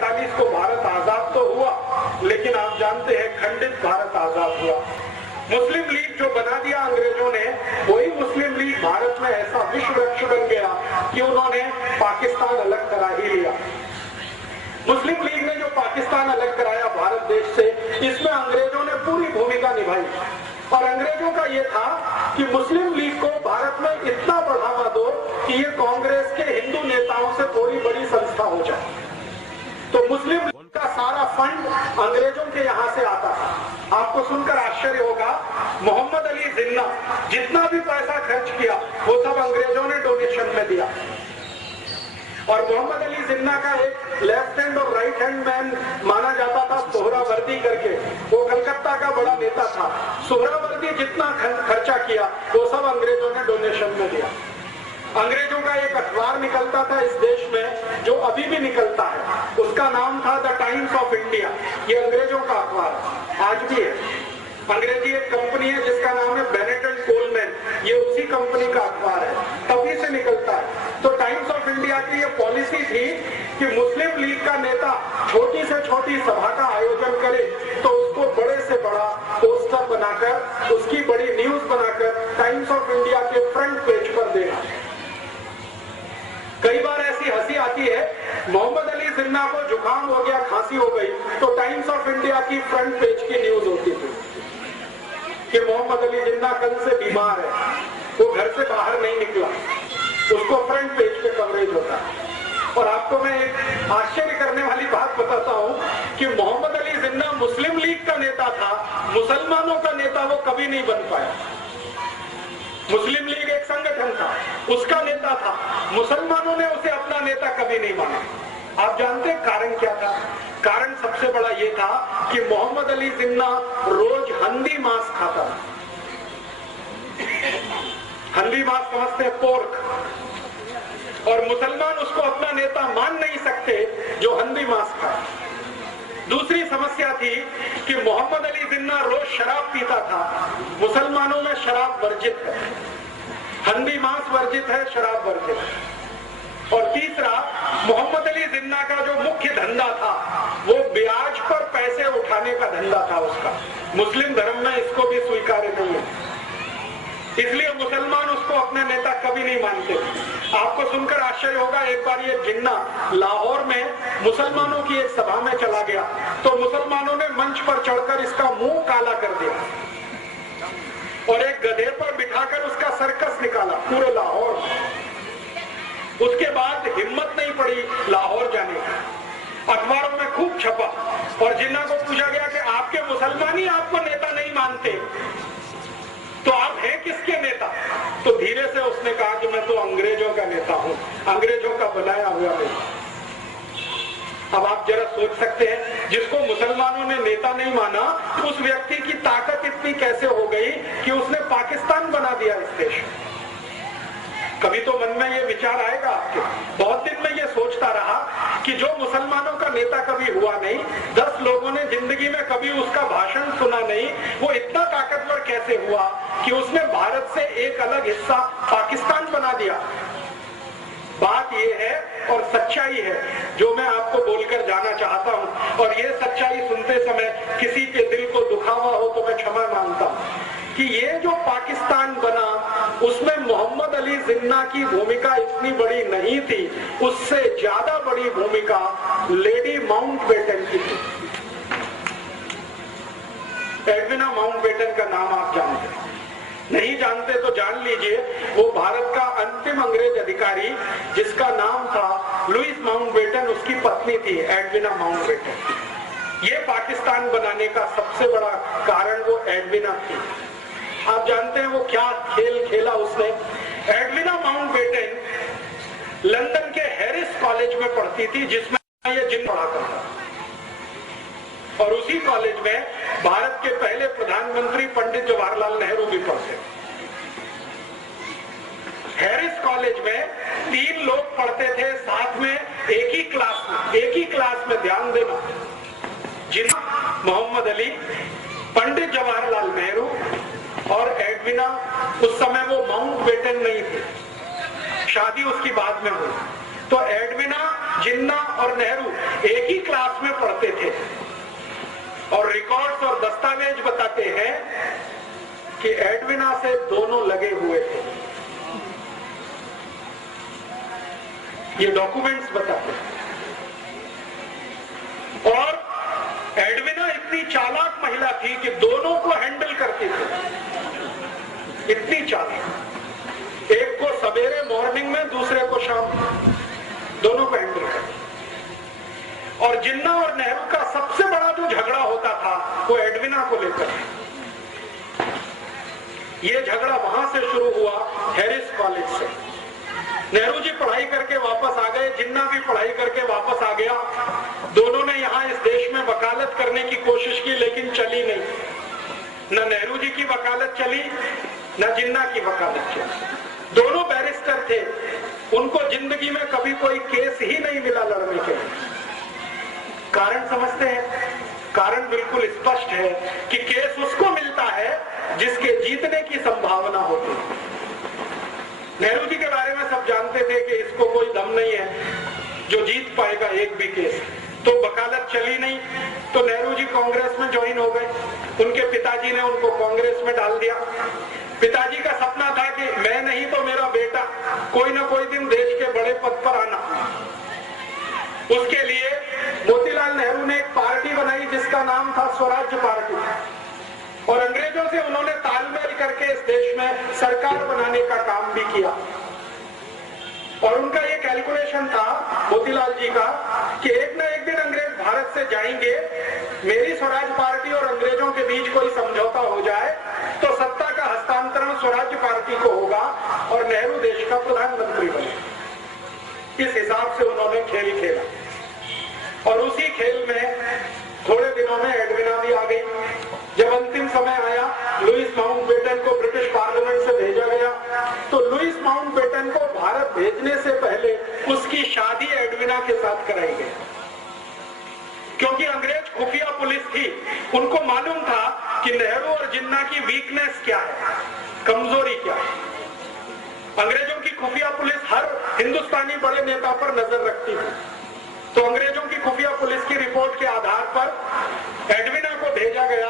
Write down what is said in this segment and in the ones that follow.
1947 को भारत आजाद तो हुआ, लेकिन आप जानते हैं खंडित भारत आजाद हुआ। मुस्लिम लीग जो बना दिया अंग्रेजों ने, वही मुस्लिम लीग भारत में ऐसा विश्व वृक्ष बन गया कि उन्होंने पाकिस्तान अलग करा ही लिया। मुस्लिम लीग ने जो पाकिस्तान अलग कराया भारत देश से, इसमें अंग्रेजों ने पूरी भूमिका निभाई। और अंग्रेजों का ये था कि मुस्लिम लीग को भारत में इतना बढ़ावा दो कि ये कांग्रेस के हिंदू नेताओं से थोड़ी बड़ी संस्था हो जाए। तो मुस्लिम लीग का सारा फंड अंग्रेजों के यहाँ से आता था। आपको सुनकर आश्चर्य होगा, मोहम्मद अली जिन्ना जितना भी पैसा खर्च किया वो सब अंग्रेजों ने डोनेशन में दिया। और मोहम्मद अली जिन्ना का एक लेफ्ट हैंड और राइट हैंड मैन माना जाता था, सोहरावर्दी करके, वो कलकत्ता का बड़ा नेता था। सोहरावर्दी जितना खर्चा किया वो सब अंग्रेजों ने डोनेशन में दिया। अंग्रेजों का एक अखबार निकलता था इस देश में, जो अभी भी निकलता है, उसका नाम था द टाइम्स ऑफ इंडिया। ये अंग्रेजों का अखबार आज भी है। अंग्रेजी एक कंपनी है जिसका नाम है बेनेट एंड कोलमैन, ये उसी कंपनी का अखबार है, तभी से निकलता है। तो टाइम्स ऑफ इंडिया की ये पॉलिसी थी कि मुस्लिम लीग का नेता छोटी से छोटी सभा का आयोजन करे तो उसको बड़े से बड़ा पोस्टर बनाकर, उसकी बड़ी न्यूज बनाकर टाइम्स ऑफ इंडिया के फ्रंट पेज पर देना। कई बार ऐसी हंसी आती है, मोहम्मद अली जिन्ना को जुकाम हो गया, खांसी हो गई, तो टाइम्स ऑफ इंडिया की फ्रंट पेज की न्यूज होती थी कि मोहम्मद अली जिन्ना कल से बीमार है, वो घर से बाहर नहीं निकला, उसको फ्रंट पेज पे कवरेज होता है। और आपको मैं एक आश्चर्य करने वाली बात बताता हूं कि मोहम्मद अली जिन्ना मुस्लिम लीग का नेता था, मुसलमानों का नेता वो कभी नहीं बन पाया। मुस्लिम लीग एक संगठन था, उसका नेता था, मुसलमानों ने उसे अपना नेता कभी नहीं माना। आप जानते हैं कारण क्या था? कारण सबसे बड़ा ये था कि मोहम्मद अली जिन्ना रोज हंदी मांस खाता था। हंदी मांस समझते हैं, पोर्क, और मुसलमान उसको अपना नेता मान नहीं सकते जो हंदी मांस खाए। दूसरी समस्या थी कि मोहम्मद अली जिन्ना रोज शराब पीता था। मुसलमानों में शराब वर्जित है, हंदी मांस वर्जित है, शराब वर्जित है। और तीसरा, मोहम्मद अली जिन्ना का जो मुख्य धंधा था वो ब्याज पर पैसे उठाने का धंधा था उसका। मुस्लिम धर्म में इसको भी स्वीकार्य नहीं है, इसलिए मुसलमान उसको अपने नेता कभी नहीं मानते। आपको सुनकर आश्चर्य होगा, एक बार ये जिन्ना लाहौर में मुसलमानों की एक सभा में चला गया तो मुसलमानों ने मंच पर चढ़कर इसका मुंह काला कर दिया और एक गधे पर बिठाकर उसका सर्कस निकाला पूरे लाहौर में। उसके बाद हिम्मत नहीं पड़ी लाहौर जाने की, अखबारों में खूब छपा और जिन्ना को पूछा गया कि आपके मुसलमान ही आपको नेता नहीं मानते तो आप हैं किसके नेता? तो धीरे से उसने कहा कि मैं तो अंग्रेजों का नेता हूं, अंग्रेजों का बनाया हुआ नेता। अब आप जरा सोच सकते हैं, जिसको मुसलमानों ने नेता नहीं माना, उस व्यक्ति की ताकत इतनी कैसे हो गई कि उसने पाकिस्तान बना दिया इस देश। कभी तो मन में ये विचार आएगा आपके। बहुत दिन में ये सोचता रहा कि जो मुसलमानों का नेता कभी हुआ नहीं, 10 लोगों ने जिंदगी में कभी उसका भाषण सुना नहीं, वो इतना ताकतवर कैसे हुआ कि उसने भारत से एक अलग हिस्सा पाकिस्तान बना दिया। बात ये है और सच्चाई है जो मैं आपको बोलकर जाना चाहता हूं, और ये सच्चाई सुनते समय किसी के दिल को दुखा हुआ हो तो मैं क्षमा मांगता हूं कि ये जो पाकिस्तान बना उसमें मोहम्मद अली जिन्ना की भूमिका इतनी बड़ी नहीं थी, उससे ज्यादा बड़ी भूमिका लेडी माउंटबेटन की थी। एडविना माउंटबेटन का नाम आप जानते हैं? नहीं जानते तो जान लीजिए, वो भारत का अंतिम अंग्रेज अधिकारी जिसका नाम था लुइस माउंटबेटन, उसकी पत्नी थी एडविना माउंटबेटन। ये पाकिस्तान बनाने का सबसे बड़ा कारण वो एडविना थी। आप जानते हैं वो क्या खेल खेला उसने? एडविना माउंटबेटन लंदन के हैरिस कॉलेज में पढ़ती थी जिसमें ये जिन्ना पढ़ा करता, और उसी कॉलेज में भारत के पहले प्रधानमंत्री पंडित जवाहरलाल नेहरू भी पढ़ते। हैरिस कॉलेज में 3 लोग पढ़ते थे साथ में एक ही क्लास में ध्यान देना, जिन्ना, मोहम्मद अली, पंडित जवाहरलाल नेहरू और एडविना। उस समय वो माउंटबेटन नहीं थी, शादी उसकी बाद में हुई। तो एडविना, जिन्ना और नेहरू एक ही क्लास कि एडविना से दोनों लगे हुए थे। ये डॉक्यूमेंट्स बताते हैं। और एडविना इतनी चालाक महिला थी कि दोनों को हैंडल करती थी, इतनी चालाक। एक को सवेरे मॉर्निंग में, दूसरे को शाम में, दोनों को हैंडल करती। और जिन्ना और नेहरू का सबसे बड़ा जो झगड़ा होता था वो एडविना को लेकर। ये झगड़ा वहां से शुरू हुआ, हैरिस कॉलेज से। नेहरू जी पढ़ाई करके वापस आ गए, जिन्ना भी पढ़ाई करके वापस आ गया। दोनों ने यहाँ इस देश में वकालत करने की कोशिश की, लेकिन चली नहीं। न नेहरू जी की वकालत चली, न जिन्ना की वकालत चली। दोनों बैरिस्टर थे, उनको जिंदगी में कभी कोई केस ही नहीं मिला लड़ने के लिए। कारण समझते हैं? कारण बिल्कुल स्पष्ट है कि केस उसको मिलता है जिसके जीतने की संभावना होती है। नेहरू जी के बारे में सब जानते थे कि इसको कोई दम नहीं है जो जीत पाएगा एक भी केस। तो वकालत चली नहीं, तो नेहरू जी कांग्रेस में ज्वाइन हो गए। उनके पिताजी ने उनको कांग्रेस में डाल दिया। पिताजी का सपना था कि मैं नहीं तो मेरा बेटा कोई ना कोई दिन देश के बड़े पद पर आना। उसके लिए मोतीलाल नेहरू ने एक पार्टी बनाई जिसका नाम था स्वराज्य पार्टी। और अंग्रेजों से उन्होंने तालमेल करके इस देश में सरकार बनाने का काम भी किया। और उनका ये कैलकुलेशन था मोतीलाल जी का कि एक ना एक दिन अंग्रेज भारत से जाएंगे, मेरी स्वराज पार्टी और अंग्रेजों के बीच कोई समझौता हो जाए तो सत्ता का हस्तांतरण स्वराज्य पार्टी को होगा और नेहरू देश का प्रधानमंत्री बने। इस हिसाब से उन्होंने खेल खेला। और उसी खेल में थोड़े दिनों में एडविना भी आ गई। जब अंतिम समय आया, लुईस माउंटबेटन को ब्रिटिश पार्लियामेंट से भेजा गया, तो लुईस माउंटबेटन को भारत भेजने से पहले उसकी शादी एडविना के साथ कराई गई। क्योंकि अंग्रेज खुफिया पुलिस थी, उनको मालूम था कि नेहरू और जिन्ना की वीकनेस क्या है, कमजोरी क्या है। अंग्रेजों की खुफिया पुलिस हर हिंदुस्तानी बड़े नेता पर नजर रखती थी। तो अंग्रेजों की खुफिया पुलिस की रिपोर्ट के आधार पर एडविना को भेजा गया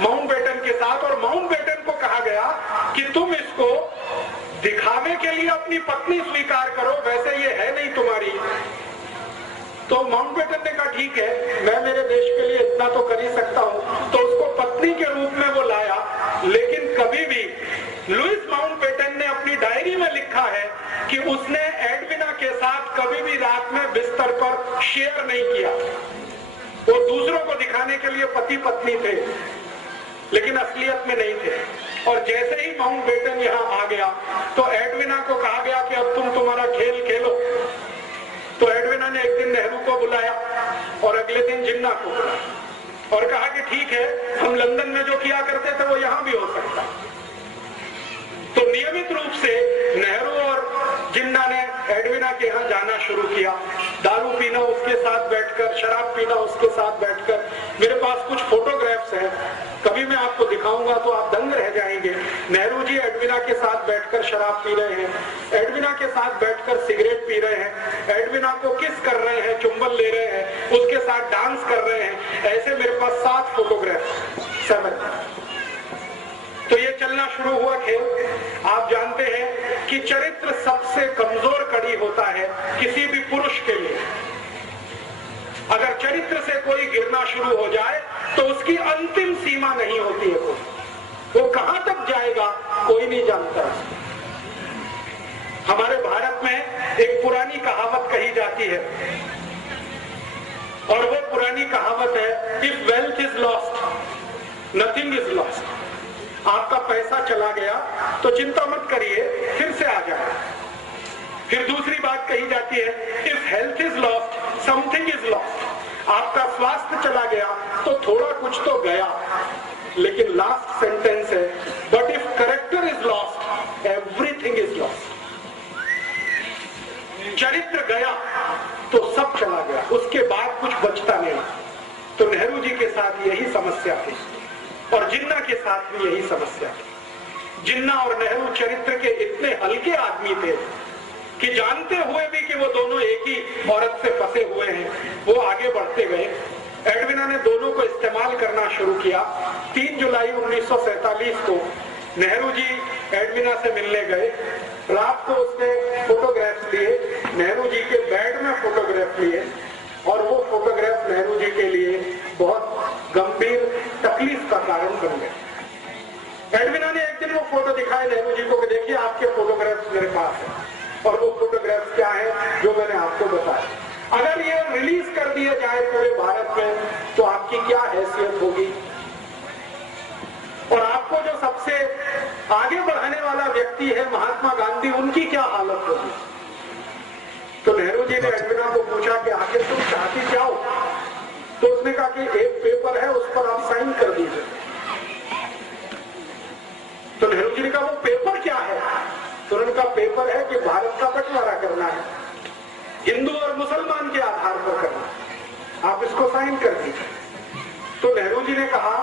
माउंटबेटन के साथ। और माउंटबेटन को कहा गया कि तुम इसको दिखावे के लिए अपनी पत्नी स्वीकार करो, वैसे ये है नहीं तुम्हारी। तो माउंटबेटन ने कहा ठीक है, मैं मेरे देश के लिए इतना तो कर ही सकता हूं। तो उसको पत्नी के रूप में वो लाया। लेकिन कभी भी लुईस माउंटबेटन ने अपनी डायरी में लिखा है कि उसने एडविना के साथ कभी भी रात में बिस्तर पर शेयर नहीं किया। वो दूसरों को दिखाने के लिए पति पत्नी थे, लेकिन असलियत में नहीं थे। और जैसे ही माउंटबेटन यहाँ आ गया तो एडविना को कहा गया कि अब तुम तुम्हारा खेल खेलो। तो एडविना ने एक दिन नेहरू को बुलाया और अगले दिन जिन्ना को बुलाया और कहा कि ठीक है, हम लंदन में जो किया करते थे वो यहाँ भी हो सकता। तो नियमित रूप से नेहरू और जिन्ना ने एडविना के यहाँ जाना शुरू किया, दारू पीना उसके साथ बैठकर, शराब पीना उसके साथ बैठकर। मेरे पास कुछ फोटोग्राफ्स हैं, कभी मैं आपको दिखाऊंगा तो आप दंग रह जाएंगे। नेहरू जी एडविना के साथ बैठकर शराब पी रहे हैं, एडविना के साथ बैठकर सिगरेट पी रहे हैं, एडविना को किस कर रहे हैं, चुंबन ले रहे हैं, उसके साथ डांस कर रहे हैं। ऐसे मेरे पास 7 फोटोग्राफ्स, 7। तो ये चलना शुरू हुआ खेल। आप जानते हैं कि चरित्र सबसे कमजोर कड़ी होता है किसी भी पुरुष के लिए। अगर चरित्र से कोई गिरना शुरू हो जाए तो उसकी अंतिम सीमा नहीं होती है। वो कहां तक जाएगा कोई नहीं जानता। हमारे भारत में एक पुरानी कहावत कही जाती है और वो पुरानी कहावत है, if wealth is lost nothing is lost. आपका पैसा चला गया तो चिंता मत करिए, फिर से आ जाएगा। फिर दूसरी बात कही जाती है, if health is lost something is lost. आपका स्वास्थ्य चला गया तो थोड़ा कुछ तो गया। लेकिन लास्ट सेंटेंस है, but if character is lost everything is lost. चरित्र गया तो सब चला गया, उसके बाद कुछ बचता नहीं। तो नेहरू जी के साथ यही समस्या थी और जिन्ना के साथ भी यही समस्या थी। जिन्ना और नेहरू चरित्र के इतने हल्के आदमी थे कि जानते हुए भी कि वो दोनों एक ही औरत से फंसे हुए हैं, वो आगे बढ़ते गए। एडविना ने दोनों को इस्तेमाल करना शुरू किया। 3 जुलाई 1947 को नेहरू जी एडविना से मिलने गए। रात को उसने फोटोग्राफ लिए, नेहरू जी के बेड में फोटोग्राफ लिए, और वो फोटोग्राफ नेहरू जी के लिए बहुत गंभीर तकलीफ का कारण बन गए। एडविना ने एक दिन वो फोटो दिखाए नेहरू जी को कि देखिए आपके फोटोग्राफ्स मेरे पास है, और वो फोटोग्राफ्स क्या है जो मैंने आपको बताया। अगर ये रिलीज कर दिया जाए पूरे भारत में तो आपकी क्या हैसियत होगी, और आपको जो सबसे आगे बढ़ाने वाला व्यक्ति है महात्मा गांधी, उनकी क्या हालत होगी। तो नेहरू जी ने एडविना को पूछा कि आखिर तुम चाहती क्या हो। तो उसने कहा कि एक पेपर है, उस पर आप साइन कर दीजिए। तो नेहरू जी ने कहा वो पेपर क्या है। तो उन्होंने कहा पेपर है कि भारत का बंटवारा करना है, हिंदू और मुसलमान के आधार पर करना, आप इसको साइन कर दीजिए। तो नेहरू जी ने कहा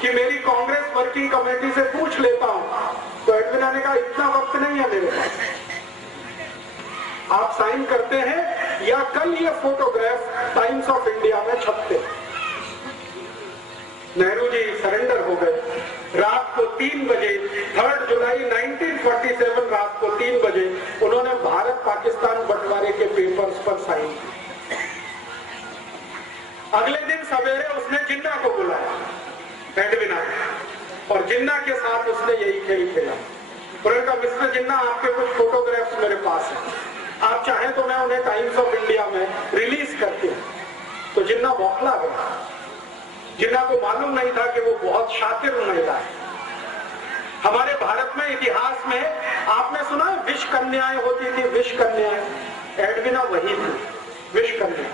कि मेरी कांग्रेस वर्किंग कमेटी से पूछ लेता हूं। तो एडविना ने कहा इतना वक्त नहीं है मेरे पास, आप साइन करते हैं या कल ये फोटोग्राफ टाइम्स ऑफ इंडिया में छपते। नेहरू जी सरेंडर हो गए। रात को 3 बजे 3 जुलाई 1947 रात को 3 बजे उन्होंने भारत पाकिस्तान बंटवारे के पेपर्स पर साइन किए। अगले दिन सवेरे उसने जिन्ना को बुलाया एडविना, और जिन्ना के साथ उसने यही खेल खेला। उन्होंने कहा मिस्टर जिन्ना आपके कुछ फोटोग्राफ्स मेरे पास हैं, आप चाहें तो मैं उन्हें टाइम्स ऑफ इंडिया में रिलीज करती हूं। तो जिन्ना बौखला गया। जिन्ना को मालूम नहीं था कि वो बहुत शातिर महिला है। हमारे भारत में इतिहास में आपने सुना है विष कन्याएं होती थी, विष कन्याएं, एडविना वही थी, विष कन्या।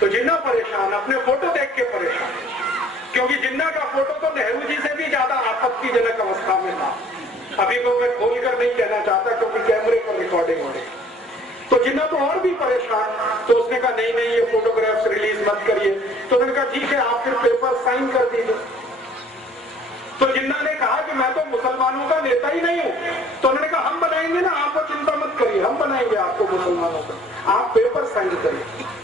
तो जिन्ना परेशान, अपने फोटो देख के परेशान, क्योंकि जिन्ना का फोटो तो नेहरू जी से भी ज्यादा आपत्तिजनक अवस्था में था। अभी को मैं खोलकर नहीं कहना चाहता क्योंकि कैमरे पर रिकॉर्डिंग हो रही। तो जिन्ना तो और भी परेशान। तो उसने कहा नहीं नहीं ये फोटोग्राफ्स रिलीज मत करिए। तो उन्होंने कहा ठीक है आप फिर पेपर साइन कर दीजिए। तो जिन्ना ने कहा कि मैं तो मुसलमानों का नेता ही नहीं हूं। तो उन्होंने कहा हम बनाएंगे ना, आपको चिंता मत करिए, हम बनाएंगे आपको मुसलमानों का, आप पेपर साइन करिए।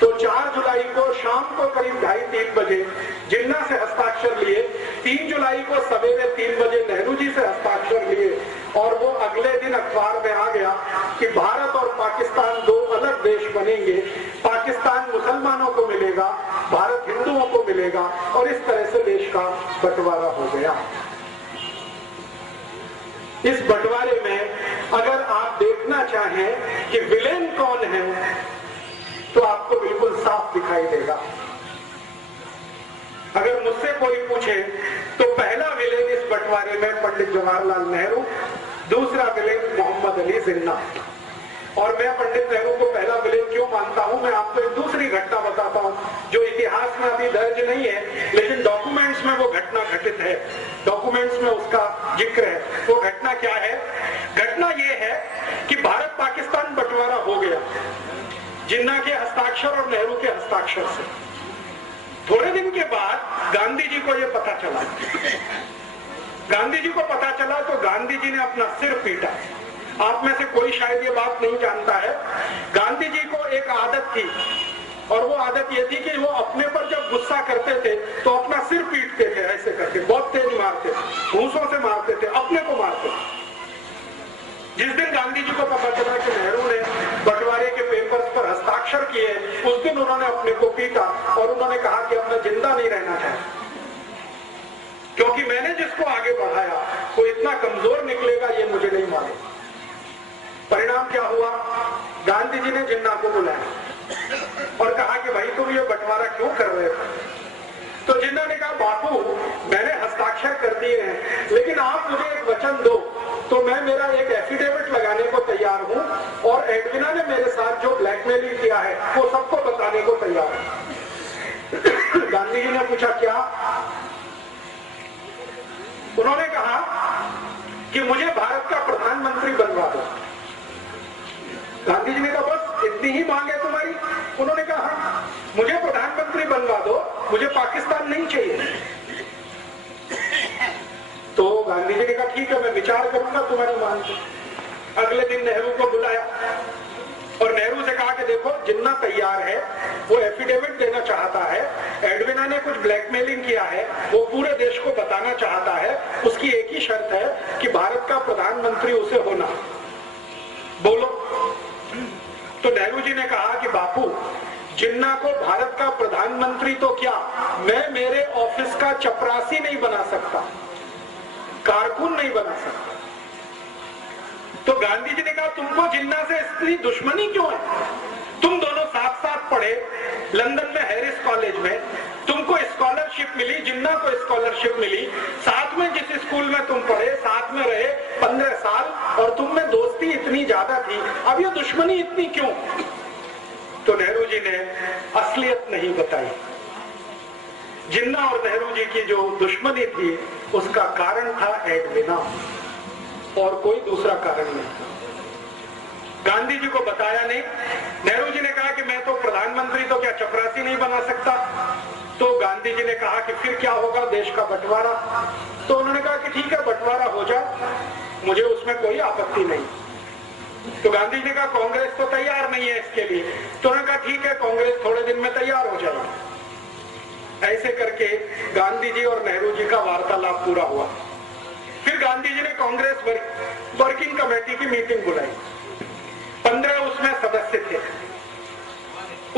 तो 4 जुलाई को शाम को करीब 2:30-3 बजे जिन्ना से हस्ताक्षर लिए, 3 जुलाई को सवेरे 3 बजे नेहरू जी से हस्ताक्षर लिए, और वो अगले दिन अखबार में आ गया कि भारत और पाकिस्तान 2 अलग देश बनेंगे, पाकिस्तान मुसलमानों को मिलेगा, भारत हिंदुओं को मिलेगा, और इस तरह से देश का बंटवारा हो गया। इस बंटवारे में अगर आप देखना चाहें कि विलेन कौन है तो आपको बिल्कुल साफ दिखाई देगा। अगर मुझसे कोई पूछे तो पहला विलेन इस बंटवारे में पंडित जवाहरलाल नेहरू, दूसरा विलेन मोहम्मद अली जिन्ना। और मैं पंडित नेहरू को पहला विलेन क्यों मानता हूं, मैं आपको एक दूसरी घटना बताता हूं जो इतिहास में अभी दर्ज नहीं है, लेकिन डॉक्यूमेंट्स में वो घटना घटित है, डॉक्यूमेंट्स में उसका जिक्र है। वो घटना क्या है? घटना ये है कि भारत पाकिस्तान बंटवारा हो गया जिन्ना के हस्ताक्षर और नेहरू के हस्ताक्षर से। थोड़े दिन के बाद गांधी जी को यह पता चला। गांधी जी को पता चला तो गांधी जी ने अपना सिर पीटा। आप में से कोई शायद ये बात नहीं जानता है, गांधी जी को एक आदत थी, और वो आदत ये थी कि वो अपने पर जब गुस्सा करते थे तो अपना सिर पीटते थे, ऐसे करके बहुत तेज मारते थे, घूंसों से मारते थे, अपने को मारते थे। जिस दिन गांधी जी को पता चला कि नेहरू ने बंटवारे के पेपर्स पर हस्ताक्षर किए, उस दिन उन्होंने अपने को पीटा और उन्होंने कहा कि अब मैं जिंदा नहीं रहना चाहता, क्योंकि मैंने जिसको आगे बढ़ाया वो इतना कमजोर निकलेगा ये मुझे नहीं मालूम। परिणाम क्या हुआ? गांधी जी ने जिन्ना को बुलाया और कहा कि भाई तुम ये बंटवारा क्यों कर रहे हो? तो जिन्ना ने कहा बापू मैंने हस्ताक्षर कर दिए हैं, लेकिन आप मुझे एक वचन दो तो मैं मेरा एक एफिडेविट लगाने को तैयार हूं, और एडविना ने मेरे साथ जो ब्लैकमेलिंग किया है वो सबको बताने को तैयार हूं। गांधी जी ने पूछा क्या? उन्होंने कहा कि मुझे भारत का प्रधानमंत्री बनवा दो। गांधी जी ने कहा बस इतनी ही मांग है तुम्हारी? उन्होंने कहा मुझे प्रधानमंत्री बनवा दो, मुझे पाकिस्तान नहीं चाहिए। तो गांधी जी ने कहा ठीक है मैं विचार करूंगा तुम्हारी मांग। अगले दिन नेहरू को बुलाया और नेहरू से कहा कि देखो जिन्ना तैयार है, वो एफिडेविट देना चाहता है, एडविना ने कुछ ब्लैकमेलिंग किया है, वो पूरे देश को बताना चाहता है, उसकी एक ही शर्त है कि भारत का प्रधानमंत्री उसे होना। बोलो। तो नेहरू जी ने कहा कि बापू, जिन्ना को भारत का प्रधानमंत्री तो क्या, मैं मेरे ऑफिस का चपरासी नहीं बना सकता, कारकुन नहीं बना सकता। तो गांधी जी ने कहा तुमको जिन्ना से इतनी दुश्मनी क्यों है? तुम दोनों साथ साथ पढ़े लंदन में हैरिस कॉलेज में, तुमको स्कॉलरशिप मिली, जिन्ना को स्कॉलरशिप मिली, साथ में जिस स्कूल में तुम पढ़े, साथ में रहे 15 साल, और तुम में दोस्ती इतनी ज्यादा थी, अब ये दुश्मनी इतनी क्यों? तो नेहरू जी ने असलियत नहीं बताई। जिन्ना और नेहरू जी की जो दुश्मनी थी उसका कारण था एडविना, और कोई दूसरा कारण नहीं। गांधी जी को बताया नहीं। नेहरू जी ने कहा कि मैं तो प्रधानमंत्री तो क्या चपरासी नहीं बना सकता। तो गांधी जी ने कहा कि फिर क्या होगा, देश का बंटवारा। तो उन्होंने कहा कि ठीक है, बंटवारा हो जाए, मुझे उसमें कोई आपत्ति नहीं। तो गांधी जी ने कहा कांग्रेस तो तैयार नहीं है इसके लिए। तो उन्होंने कहा ठीक है, कांग्रेस थोड़े दिन में तैयार हो जाएगी। ऐसे करके गांधी जी और नेहरू जी का वार्तालाप पूरा हुआ। फिर गांधी जी ने कांग्रेस वर्किंग कमेटी की मीटिंग बुलाई। 15 उसमें सदस्य थे।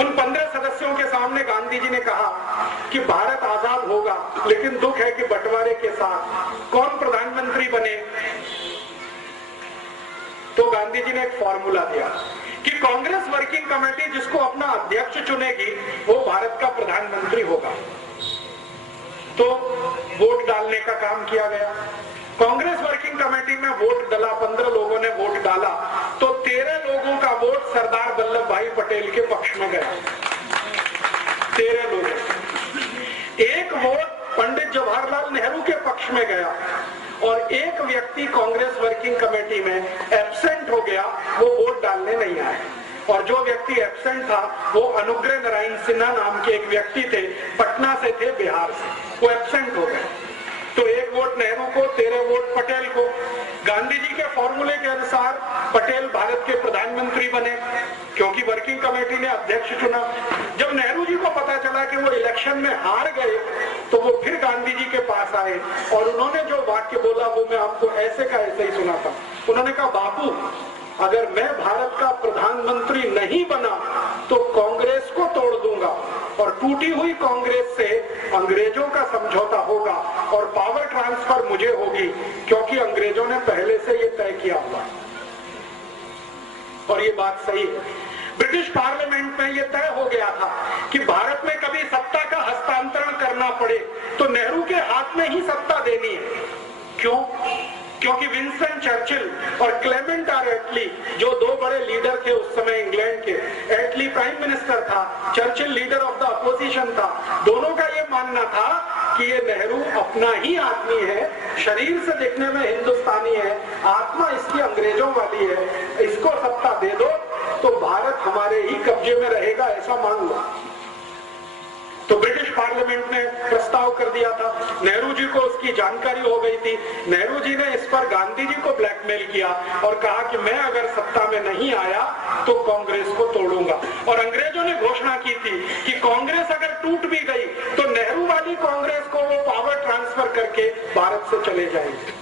उन 15 सदस्यों के सामने गांधी जी ने कहा कि भारत आजाद होगा, लेकिन दुख है कि बंटवारे के साथ कौन प्रधानमंत्री बने। तो गांधी जी ने एक फॉर्मूला दिया कि कांग्रेस वर्किंग कमेटी जिसको अपना अध्यक्ष चुनेगी वो भारत का प्रधानमंत्री होगा। तो वोट डालने का काम किया गया। कांग्रेस वर्किंग कमेटी में वोट डाला, 15 लोगों ने वोट डाला, तो 13 लोगों का वोट सरदार वल्लभ भाई पटेल के पक्ष में गया। 13 लोग। एक वोट पंडित जवाहरलाल नेहरू के पक्ष में गया, और एक व्यक्ति कांग्रेस वर्किंग कमेटी में एब्सेंट हो गया, वो वोट डालने नहीं आया। और जो व्यक्ति एब्सेंट था वो अनुग्रह नारायण सिन्हा नाम के एक व्यक्ति थे, पटना से थे, बिहार से, वो एब्सेंट हो गए। तो एक वोट नेहरू को, 13 वोट पटेल को। गांधी जी के फॉर्मूले के अनुसार पटेल भारत के प्रधानमंत्री बने, क्योंकि वर्किंग कमेटी ने अध्यक्ष चुना। जब नेहरू जी को पता चला कि वो इलेक्शन में हार गए, तो वो फिर गांधी जी के पास आए, और उन्होंने जो वाक्य बोला वो मैं आपको ऐसे का ऐसे ही सुनाता। उन्होंने कहा बापू, अगर मैं भारत का प्रधानमंत्री नहीं बना तो कांग्रेस को तोड़ दूंगा, और टूटी हुई कांग्रेस से अंग्रेजों का समझौता होगा, और पावर ट्रांसफर मुझे होगी, क्योंकि अंग्रेजों ने पहले से ये तय किया हुआ। और ये बात सही है। ब्रिटिश पार्लियामेंट में ये तय हो गया था कि भारत में कभी सत्ता का हस्तांतरण करना पड़े तो नेहरू के हाथ में ही सत्ता देनी है। क्यों? क्योंकि विंस्टन चर्चिल और क्लेमेंट आर एटली, जो दो बड़े लीडर थे उस समय इंग्लैंड के, एटली प्राइम मिनिस्टर था, Churchill leader of the opposition था, दोनों का ये मानना था कि ये नेहरू अपना ही आदमी है, शरीर से देखने में हिंदुस्तानी है, आत्मा इसकी अंग्रेजों वाली है, इसको सत्ता दे दो तो भारत हमारे ही कब्जे में रहेगा, ऐसा मान लो। तो ब्रिटिश पार्लियामेंट ने प्रस्ताव कर दिया था। नेहरू जी को उसकी जानकारी हो गई थी। नेहरू जी ने इस पर गांधी जी को ब्लैकमेल किया और कहा कि मैं अगर सत्ता में नहीं आया तो कांग्रेस को तोड़ूंगा। और अंग्रेजों ने घोषणा की थी कि कांग्रेस अगर टूट भी गई तो नेहरू वाली कांग्रेस को वो पावर ट्रांसफर करके भारत से चले जाएंगे।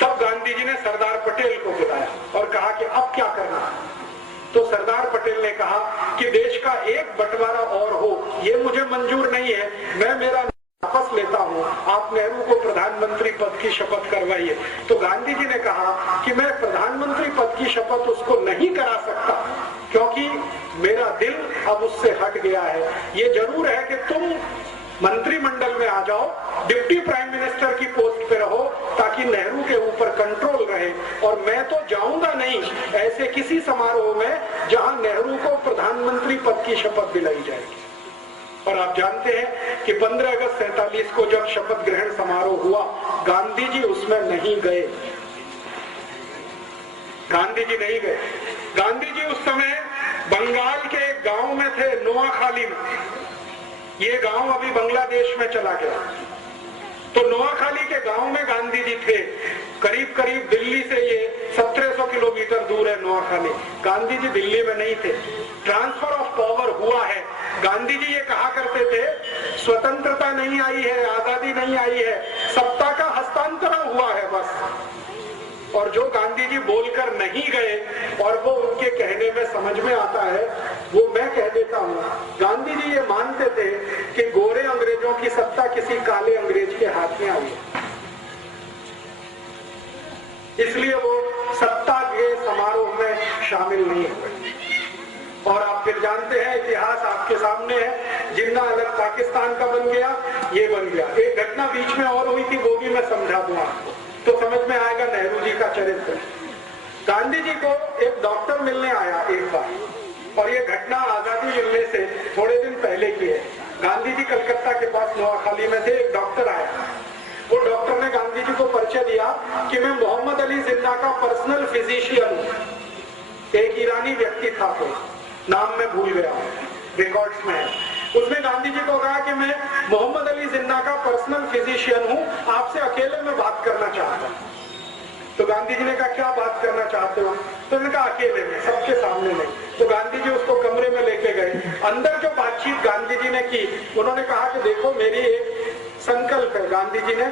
तब गांधी जी ने सरदार पटेल को बुलाया और कहा कि अब क्या करना है। तो सरदार पटेल ने कहा कि देश का एक बंटवारा और हो, ये मुझे मंजूर नहीं है, मैं मेरा वापस लेता हूं, आप नेहरू को प्रधानमंत्री पद की शपथ करवाइए। तो गांधी जी ने कहा कि मैं प्रधानमंत्री पद की शपथ उसको नहीं करा सकता, क्योंकि मेरा दिल अब उससे हट गया है। ये जरूर है कि तुम मंत्रिमंडल में आ जाओ, डिप्टी प्राइम मिनिस्टर की पोस्ट पे रहो, ताकि नेहरू के ऊपर कंट्रोल रहे, और मैं तो जाऊंगा नहीं ऐसे किसी समारोह में जहां नेहरू को प्रधानमंत्री पद की शपथ दिलाई जाएगी। और आप जानते हैं कि 15 अगस्त 47 को जब शपथ ग्रहण समारोह हुआ, गांधी जी उसमें नहीं गए। गांधी जी नहीं गए। गांधी जी उस समय बंगाल के एक गांव में थे, नोआखाली में। ये गांव अभी बांग्लादेश में चला गया। तो नोआखाली के गांव में गांधी जी थे। करीब करीब दिल्ली से ये 1700 किलोमीटर दूर है नोआखाली। गांधी जी दिल्ली में नहीं थे। ट्रांसफर ऑफ पावर हुआ है। गांधी जी ये कहा करते थे, स्वतंत्रता नहीं आई है, आजादी नहीं आई है, सत्ता का हस्तांतरण हुआ है बस। और जो गांधी जी बोलकर नहीं गए और वो उनके कहने में समझ में आता है, वो मैं कह देता हूं। गांधी जी ये मानते थे कि गोरे अंग्रेजों की सत्ता किसी काले अंग्रेज के हाथ में आई है, इसलिए वो सत्ता के समारोह में शामिल नहीं हुए। और आप फिर जानते हैं, इतिहास आपके सामने है, जिन्ना अलग पाकिस्तान का बन गया, ये बन गया। एक घटना बीच में और हुई थी, वो भी मैं समझा दूं आपको, तो समझ में आएगा नेहरू जी का चरित्र। गांधी जी को एक डॉक्टर मिलने आया एक बार, और ये घटना आजादी मिलने से थोड़े दिन पहले की है। गांधी जी कलकत्ता के पास नोआखाली में थे, एक डॉक्टर आया। वो डॉक्टर ने गांधी जी को परिचय दिया कि मैं मोहम्मद अली जिन्ना का पर्सनल फिजिशियन हूं। एक ईरानी व्यक्ति था, तो नाम मैं भूल गया, रिकॉर्ड्स में है। उसने गांधी जी को कहा कि मैं मोहम्मद अली जिन्ना का पर्सनल फिजिशियन हूं, आपसे अकेले में बात करना चाहता हूं। तो गांधी जी ने कहा क्या बात करना चाहते हो? तो उन्होंने कहा अकेले में, सबके सामने नहीं। तो गांधी जी उसको कमरे में लेके गए। अंदर जो बातचीत गांधी जी ने की, उन्होंने कहा कि देखो मेरी एक संकल्प है। गांधी जी ने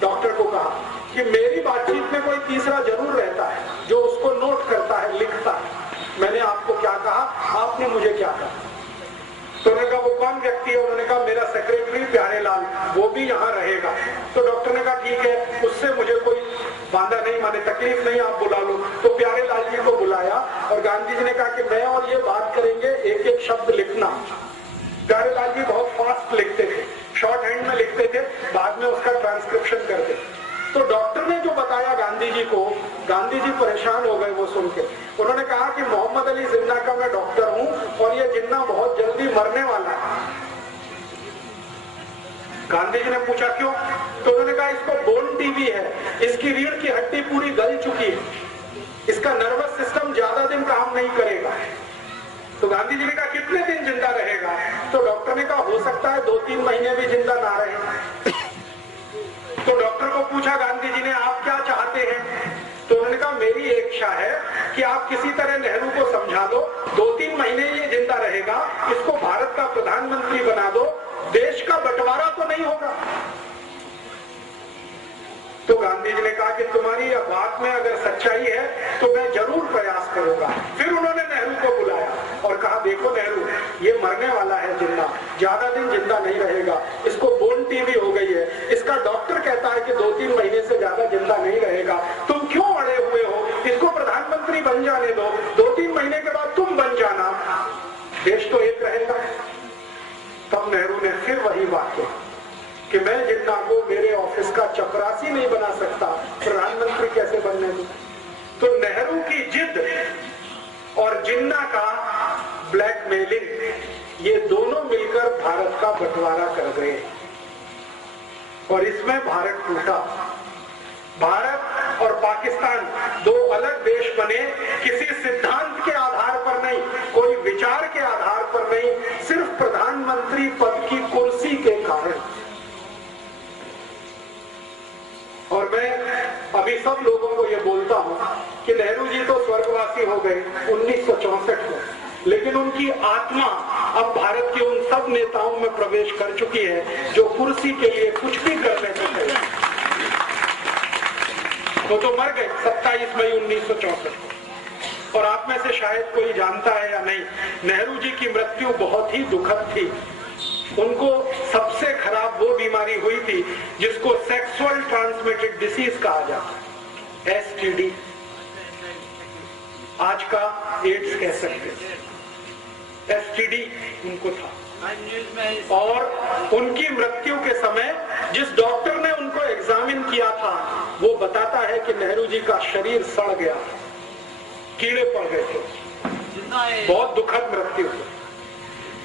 डॉक्टर को कहा कि मेरी बातचीत में कोई तीसरा जरूर रहता है जो उसको नोट करता है, लिखता है। मैंने आपको क्या कहा, आपने मुझे क्या कहा? तो उन्होंने कहा वो कौन व्यक्ति है? उन्होंने कहा मेरा सेक्रेटरी प्यारेलाल, वो भी यहाँ रहेगा। तो डॉक्टर ने कहा ठीक है, उससे मुझे कोई बांधा नहीं, माने तकलीफ नहीं, आप बुला लो। तो प्यारेलाल जी को बुलाया और गांधी जी ने कहा कि मैं और ये बात करेंगे, एक एक शब्द लिखना। प्यारेलाल जी बहुत फास्ट लिखते थे, शॉर्ट हैंड में लिखते थे, बाद में उसका ट्रांसक्रिप्शन करते। तो डॉक्टर ने जो बताया गांधी जी को, गांधी जी परेशान हो गए वो सुन के। उन्होंने कहा कि मोहम्मद अली जिन्ना का मैं डॉक्टर हूं और ये जिन्ना बहुत जल्दी मरने वाला है। गांधी जी ने पूछा क्यों? तो उन्होंने कहा इसको बोन टीबी है, इसकी रीढ़ की हड्डी पूरी गल चुकी है, इसका नर्वस सिस्टम ज्यादा दिन काम नहीं करेगा। तो गांधी जी ने कहा कितने दिन जिंदा रहेगा? तो डॉक्टर ने कहा हो सकता है 2-3 महीने भी जिंदा ना रहे। तो डॉक्टर को पूछा गांधी जी ने आप क्या चाहते हैं? तो उन्होंने कहा मेरी इच्छा है कि आप किसी तरह नेहरू को समझा दो, 2-3 महीने ये जिंदा रहेगा, इसको भारत का प्रधानमंत्री बना दो, देश का बंटवारा तो नहीं होगा। तो गांधी जी ने कहा कि तुम्हारी यह बात में अगर सच्चाई है तो मैं जरूर प्रयास करूंगा। फिर उन्होंने नेहरू को बुलाया और कहा देखो नेहरू, ये मरने वाला है जिन्ना, ज्यादा दिन जिंदा नहीं रहेगा, इसको बोन टीबी हो गई है, इसका डॉक्टर कहता है कि 2-3 महीने से ज्यादा जिंदा नहीं रहेगा, तुम क्यों अड़े हुए हो? इसको प्रधानमंत्री बन जाने दो, 2-3 महीने के बाद तुम बन जाना, देश तो एक रहेगा। तब नेहरू ने फिर वही बात की कि मैं जिन्ना को मेरे ऑफिस का चपरासी नहीं बना सकता, प्रधानमंत्री कैसे बनने दूं? तो नेहरू की जिद और जिन्ना का ब्लैकमेलिंग, ये दोनों मिलकर भारत का बंटवारा कर गए और इसमें भारत टूटा। भारत और पाकिस्तान दो अलग देश बने, किसी सिद्धांत के आधार पर नहीं, कोई विचार के आधार पर नहीं, सिर्फ प्रधानमंत्री पद की कुर्सी के कारण। और मैं अभी सब लोगों को ये बोलता हूं कि नेहरू जी तो स्वर्गवासी हो गए 1964 में, लेकिन उनकी आत्मा अब भारत के उन सब नेताओं में प्रवेश कर चुकी है जो कुर्सी के लिए कुछ भी करने को तैयार। वो तो मर गए 27 मई 1964 को। और आप में से शायद कोई जानता है या नहीं, नेहरू जी की मृत्यु बहुत ही दुखद थी। उनको सबसे खराब वो बीमारी हुई थी जिसको सेक्सुअल ट्रांसमिटेड डिसीज कहा जाता है, STD, आज का एड्स कह सकते हैं। STD उनको था और उनकी मृत्यु के समय जिस डॉक्टर ने उनको एग्जामिन किया था वो बताता है कि नेहरू जी का शरीर सड़ गया, कीड़े पड़ गए थे। बहुत दुखद मृत्यु थी।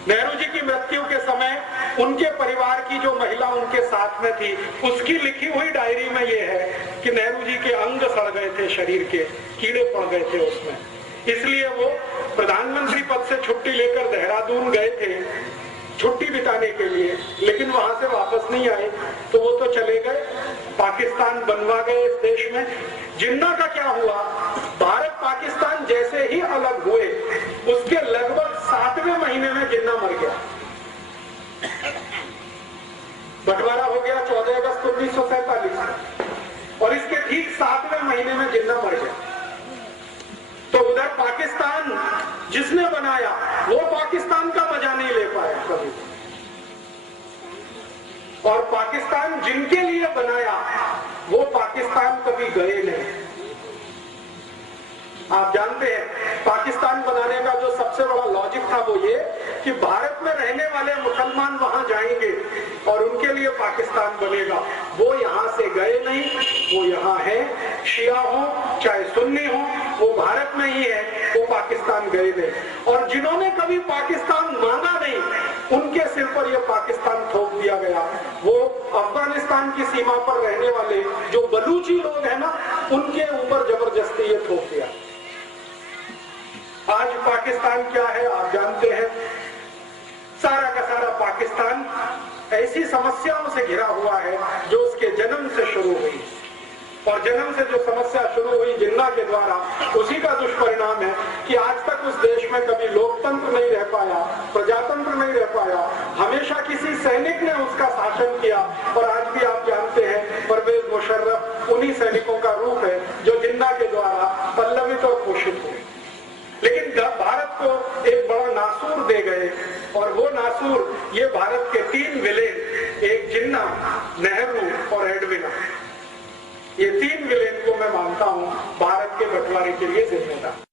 नेहरू जी की मृत्यु के समय उनके परिवार की जो महिला उनके साथ में थी, उसकी लिखी हुई डायरी में ये है कि नेहरू जी के अंग सड़ गए थे, शरीर के कीड़े पड़ गए थे उसमें, इसलिए वो प्रधानमंत्री पद से छुट्टी लेकर देहरादून गए थे छुट्टी बिताने के लिए, लेकिन वहां से वापस नहीं आए, तो वो तो चले गए, पाकिस्तान बनवा गए इस देश में। जिन्ना का क्या हुआ, भारत पाकिस्तान जैसे ही अलग हुए उसके लगभग 7वें महीने में जिन्ना मर गया। बंटवारा हो गया 14 अगस्त 1947 और इसके ठीक 7वें महीने में जिन्ना मर गया। तो उधर पाकिस्तान जिसने बनाया वो पाकिस्तान का मजा नहीं ले पाया कभी, और पाकिस्तान जिनके लिए बनाया वो पाकिस्तान कभी गए नहीं। आप जानते हैं पाकिस्तान बनाने का जो सबसे बड़ा लॉजिक था वो ये कि भारत में रहने वाले मुसलमान वहां जाएंगे और उनके लिए पाकिस्तान बनेगा। वो यहां से गए नहीं, वो यहां है, शिया हो चाहे सुन्नी हो, वो भारत में ही है, वो पाकिस्तान गए नहीं। और जिन्होंने कभी पाकिस्तान मांगा नहीं उनके सिर पर यह पाकिस्तान थोप दिया गया। वो अफगानिस्तान की सीमा पर रहने वाले जो बलूची लोग हैं ना, उनके ऊपर जबरदस्ती ये थोप दिया। आज पाकिस्तान क्या है आप जानते हैं, सारा का सारा पाकिस्तान ऐसी समस्याओं से घिरा हुआ है जो उसके जन्म से शुरू हुई, और जन्म से जो समस्या शुरू हुई जिन्ना के द्वारा, उसी का दुष्परिणाम है कि आज तक उस देश में कभी लोकतंत्र नहीं रह पाया, प्रजातंत्र नहीं रह पाया, हमेशा किसी सैनिक ने उसका शासन किया। और आज भी आप जानते हैं परवेज मुशर्रफ उन्हीं सैनिकों का रूप है जो जिन्ना के द्वारा पल्लवित और पोषित हुए। लेकिन भारत को एक बड़ा नासूर दे गए, और वो नासूर ये भारत के 3 विलेन, एक जिन्ना, नेहरू और एडविना, ये 3 विलेन को मैं मानता हूं भारत के बंटवारे के लिए जिम्मेदार।